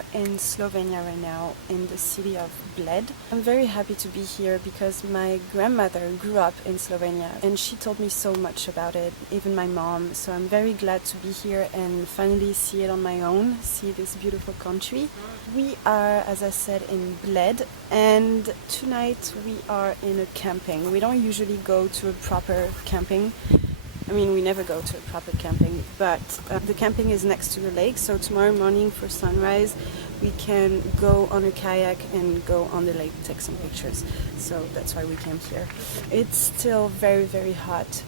are in Slovenia right now, in the city of Bled. I'm very happy to be here because my grandmother grew up in Slovenia and she told me so much about it, even my mom. So I'm very glad to be here and finally see it on my own, see this beautiful country. We are, as I said, in Bled, and tonight we are in a camping. We don't usually go to a proper camping. I mean, we never go to a proper camping, but the camping is next to the lake, so tomorrow morning for sunrise we can go on a kayak and go on the lake, take some pictures. So that's why we came here. It's still very, very hot.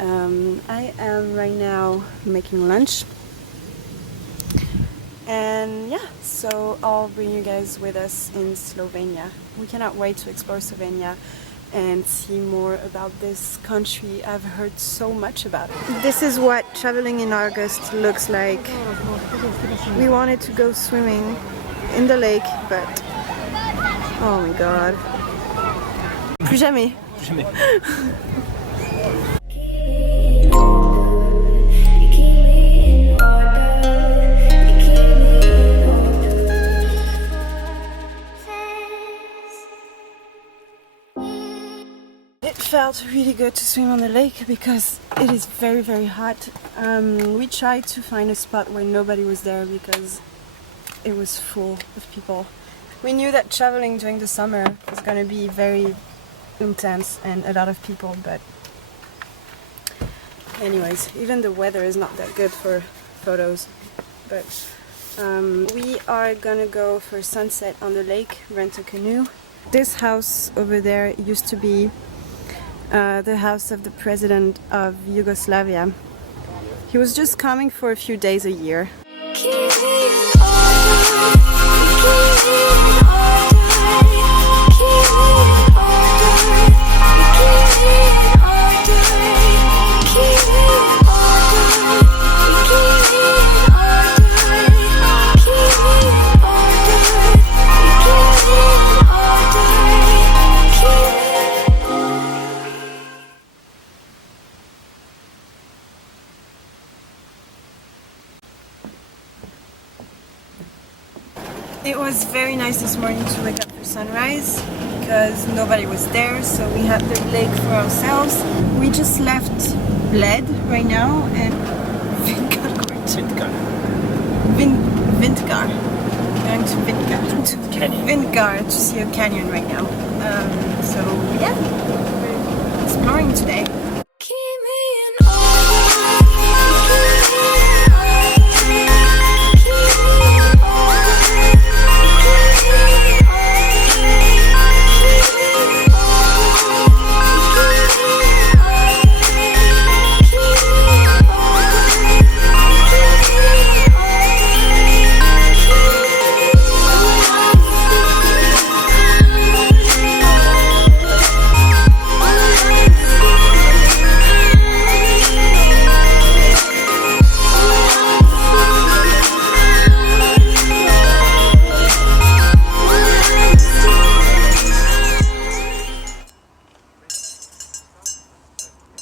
I am right now making lunch. And yeah, so I'll bring you guys with us in Slovenia. We cannot wait to explore Slovenia and see more about this country. I've heard so much about it. This is what traveling in August looks like. We wanted to go swimming in the lake, but oh my god. Plus jamais. Plus jamais. It felt really good to swim on the lake because it is very, very hot. We tried to find a spot where nobody was there because it was full of people. We knew that traveling during the summer was going to be very intense and a lot of people, but anyways, even the weather is not that good for photos. But we are gonna go for sunset on the lake, rent a canoe. This house over there used to be the house of the president of Yugoslavia. He was just coming for a few days a year. It was very nice this morning to wake up for sunrise because nobody was there, so we had the lake for ourselves. We just left Bled right now and Vindkar. Going to Vindkar to see a canyon right now. So yeah, we're exploring today.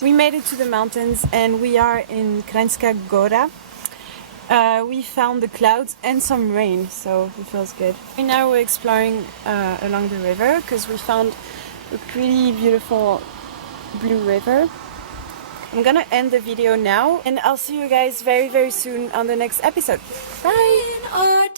We made it to the mountains and we are in Kranjska Gora. We found the clouds and some rain, so it feels good. Right now we're exploring along the river because we found a pretty beautiful blue river. I'm gonna end the video now and I'll see you guys very, very soon on the next episode. Bye!